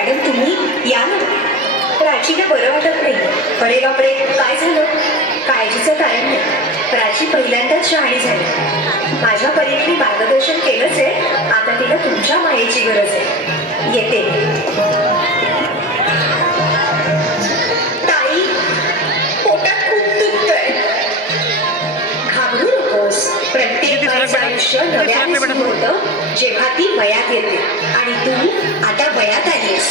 Madam तुम्ही या ना. प्राचीला बरं वाटत नाही. अरे बापरे, काय झालं? काळजीचं कारण नाही. प्राची पहिल्यांदाच शहाणी झाली. माझ्या परीने मी मार्गदर्शन केलंच आहे. आता तिला तुमच्या मायेची गरज आहे. येते. ताई, पोटात खूप दुखतंय. घाबरू नकोस. प्रत्येक बाईचं आयुष्य नव्याने सुरू होतं जेव्हा ती वयात येते. आणि तू आता वयात आलीस.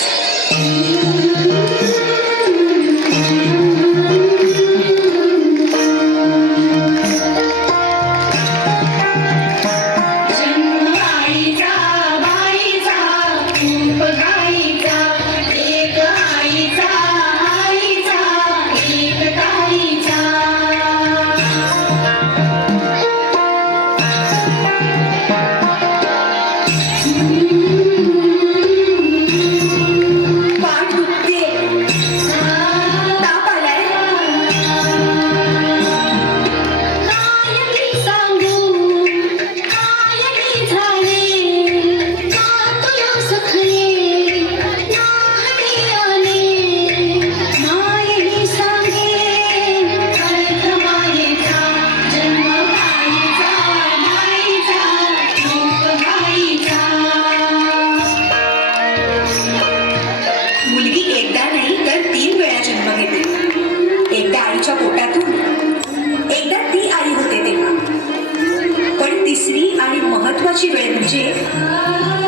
महत्वाची वेळ म्हणजे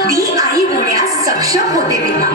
ती आई होण्यास सक्षम होते तेव्हा.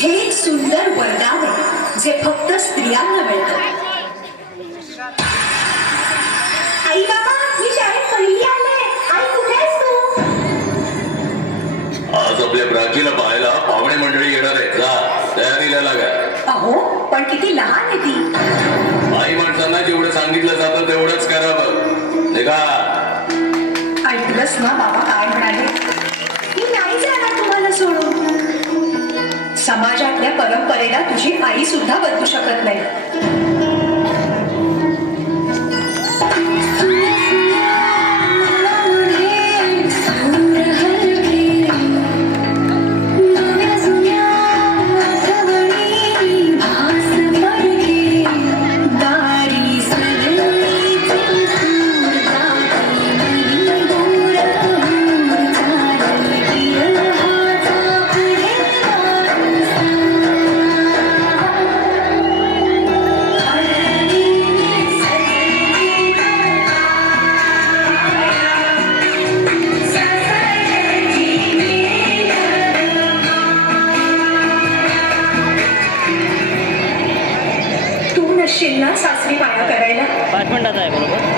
हे एक सुंदर वरदान आहे जे फक्त स्त्रियांना मिळतं. आई बाबा, मी शाळेत पहिली आले. आई कुठे आहेस तू? आज आपल्या प्राचीला पाहायला पाहुणे मंडळी येणार आहे. जा, तयारीला लागा. अहो, पण किती लहान आहे ती. आई माणसांना जेवढं सांगितलं जातं तेवढंच करावं. निघा. ऐकलंस ना बाबा काय म्हणाले? मी नाही जाणार तुम्हाला सोडून. समाजातल्या परंपरेला तुझी आई सुद्धा बदलू शकत नाही. सासरी पाया करायला 5 मिनिटाचा आहे बरोबर.